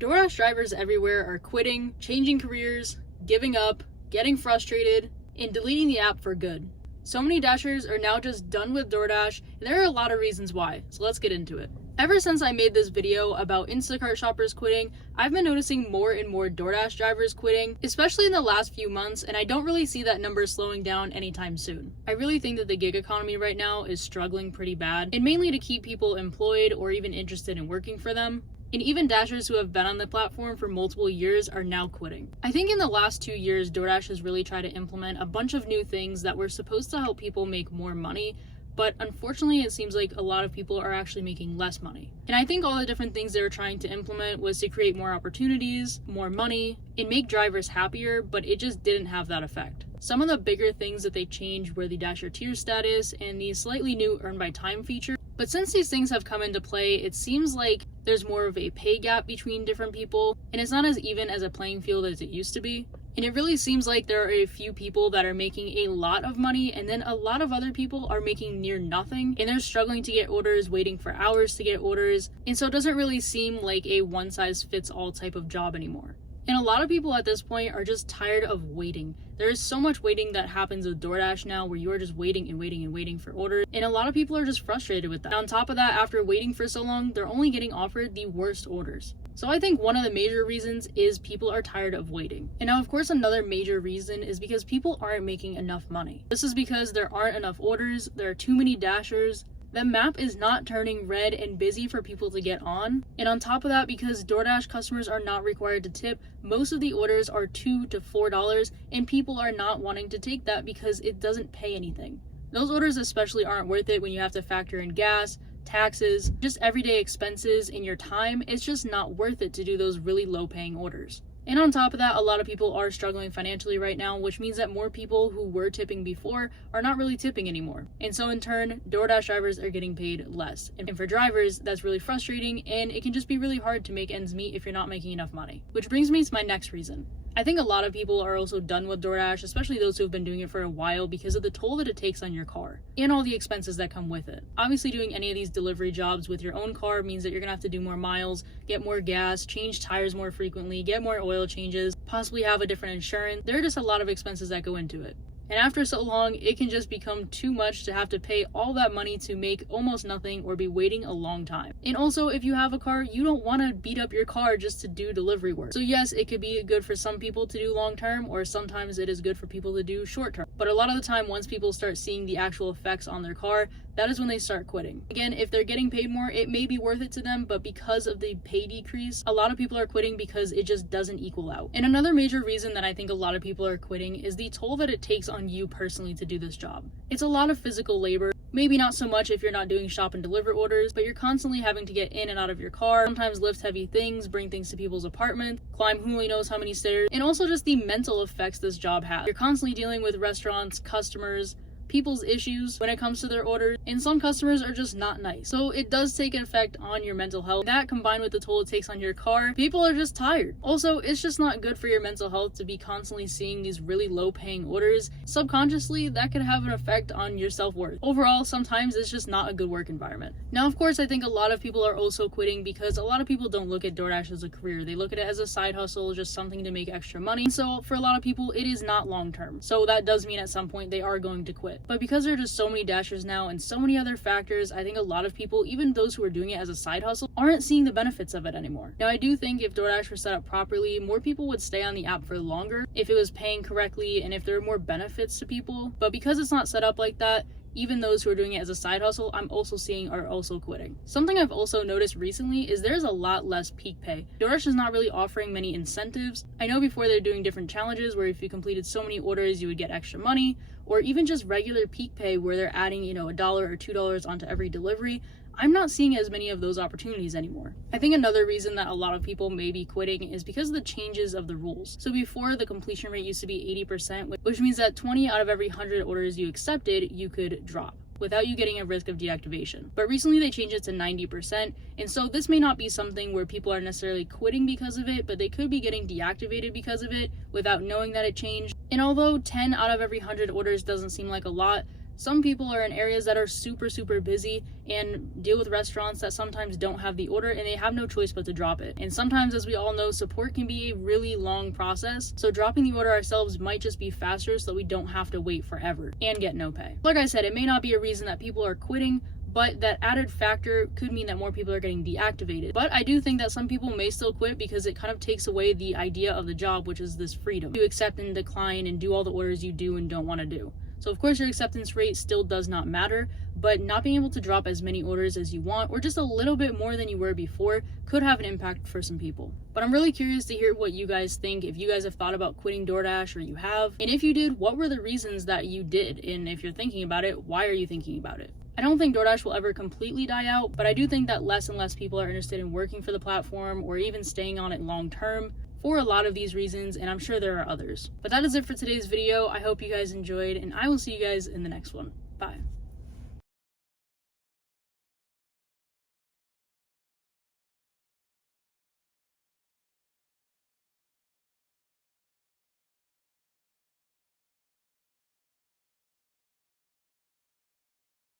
DoorDash drivers everywhere are quitting, changing careers, giving up, getting frustrated, and deleting the app for good. So many Dashers are now just done with DoorDash, and there are a lot of reasons why, so let's get into it. Ever since I made this video about Instacart shoppers quitting, I've been noticing more and more DoorDash drivers quitting, especially in the last few months, and I don't really see that number slowing down anytime soon. I really think that the gig economy right now is struggling pretty bad, and mainly to keep people employed or even interested in working for them. And even Dashers who have been on the platform for multiple years are now quitting. I think in the last 2 years, DoorDash has really tried to implement a bunch of new things that were supposed to help people make more money, but unfortunately it seems like a lot of people are actually making less money. And I think all the different things they were trying to implement was to create more opportunities, more money, and make drivers happier, but it just didn't have that effect. Some of the bigger things that they changed were the Dasher tier status and the slightly new earn by time feature. But since these things have come into play, it seems like there's more of a pay gap between different people, and it's not as even as a playing field as it used to be. And it really seems like there are a few people that are making a lot of money, and then a lot of other people are making near nothing, and they're struggling to get orders, waiting for hours to get orders, and so it doesn't really seem like a one-size-fits-all type of job anymore. And a lot of people at this point are just tired of waiting. There is so much waiting that happens with DoorDash now where you are just waiting and waiting and waiting for orders. And a lot of people are just frustrated with that. And on top of that, after waiting for so long, they're only getting offered the worst orders. So I think one of the major reasons is people are tired of waiting. And now, of course, another major reason is because people aren't making enough money. This is because there aren't enough orders, there are too many Dashers, the map is not turning red and busy for people to get on. And on top of that, because DoorDash customers are not required to tip, most of the orders are $2 to $4, and people are not wanting to take that because it doesn't pay anything. Those orders especially aren't worth it when you have to factor in gas, taxes, just everyday expenses in your time. It's just not worth it to do those really low paying orders. And on top of that, a lot of people are struggling financially right now, which means that more people who were tipping before are not really tipping anymore. And so in turn, DoorDash drivers are getting paid less. And for drivers, that's really frustrating, and it can just be really hard to make ends meet if you're not making enough money. Which brings me to my next reason. I think a lot of people are also done with DoorDash, especially those who have been doing it for a while, because of the toll that it takes on your car and all the expenses that come with it. Obviously, doing any of these delivery jobs with your own car means that you're gonna have to do more miles, get more gas, change tires more frequently, get more oil changes, possibly have a different insurance. There are just a lot of expenses that go into it. And after so long, it can just become too much to have to pay all that money to make almost nothing or be waiting a long time. And also, if you have a car, you don't want to beat up your car just to do delivery work. So yes, it could be good for some people to do long term, or sometimes it is good for people to do short term. But a lot of the time, once people start seeing the actual effects on their car, that is when they start quitting. Again, if they're getting paid more, it may be worth it to them, but because of the pay decrease, a lot of people are quitting because it just doesn't equal out. And another major reason that I think a lot of people are quitting is the toll that it takes on you personally to do this job. It's a lot of physical labor. Maybe not so much if you're not doing shop and deliver orders, but you're constantly having to get in and out of your car, sometimes lift heavy things, bring things to people's apartments, climb who only knows how many stairs, and also just the mental effects this job has. You're constantly dealing with restaurants, customers, people's issues when it comes to their orders, and some customers are just not nice. So it does take an effect on your mental health. That combined with the toll it takes on your car, people are just tired. Also, it's just not good for your mental health to be constantly seeing these really low paying orders. Subconsciously, that could have an effect on your self-worth. Overall, sometimes it's just not a good work environment. Now, of course, I think a lot of people are also quitting because a lot of people don't look at DoorDash as a career. They look at it as a side hustle, just something to make extra money. And so for a lot of people, it is not long term. So that does mean at some point they are going to quit. But because there are just so many Dashers now and so many other factors, I think a lot of people, even those who are doing it as a side hustle, aren't seeing the benefits of it anymore. Now, I do think if DoorDash were set up properly, more people would stay on the app for longer if it was paying correctly and if there were more benefits to people. But because it's not set up like that, even those who are doing it as a side hustle, I'm also seeing are also quitting. Something I've also noticed recently is there's a lot less peak pay. DoorDash is not really offering many incentives. I know before they're doing different challenges where if you completed so many orders, you would get extra money, or even just regular peak pay where they're adding, $1 or $2 onto every delivery. I'm not seeing as many of those opportunities anymore. I think another reason that a lot of people may be quitting is because of the changes of the rules. So before, the completion rate used to be 80%, which means that 20 out of every 100 orders you accepted, you could drop without you getting a risk of deactivation. But recently they changed it to 90%, and so this may not be something where people are necessarily quitting because of it, but they could be getting deactivated because of it without knowing that it changed. And although 10 out of every 100 orders doesn't seem like a lot, Some people are in areas that are super busy and deal with restaurants that sometimes don't have the order and they have no choice but to drop it. And sometimes, as we all know, support can be a really long process, so dropping the order ourselves might just be faster so that we don't have to wait forever and get no pay. Like I said, it may not be a reason that people are quitting, but that added factor could mean that more people are getting deactivated. But I do think that some people may still quit because it kind of takes away the idea of the job, which is this freedom to accept and decline and do all the orders you do and don't want to do. So of course your acceptance rate still does not matter, but not being able to drop as many orders as you want or just a little bit more than you were before could have an impact for some people. But I'm really curious to hear what you guys think, if you guys have thought about quitting DoorDash or you have, and if you did, what were the reasons that you did? And if you're thinking about it, why are you thinking about it? I don't think DoorDash will ever completely die out, but I do think that less and less people are interested in working for the platform or even staying on it long term for a lot of these reasons, and I'm sure there are others. But that is it for today's video. I hope you guys enjoyed, and I will see you guys in the next one. Bye.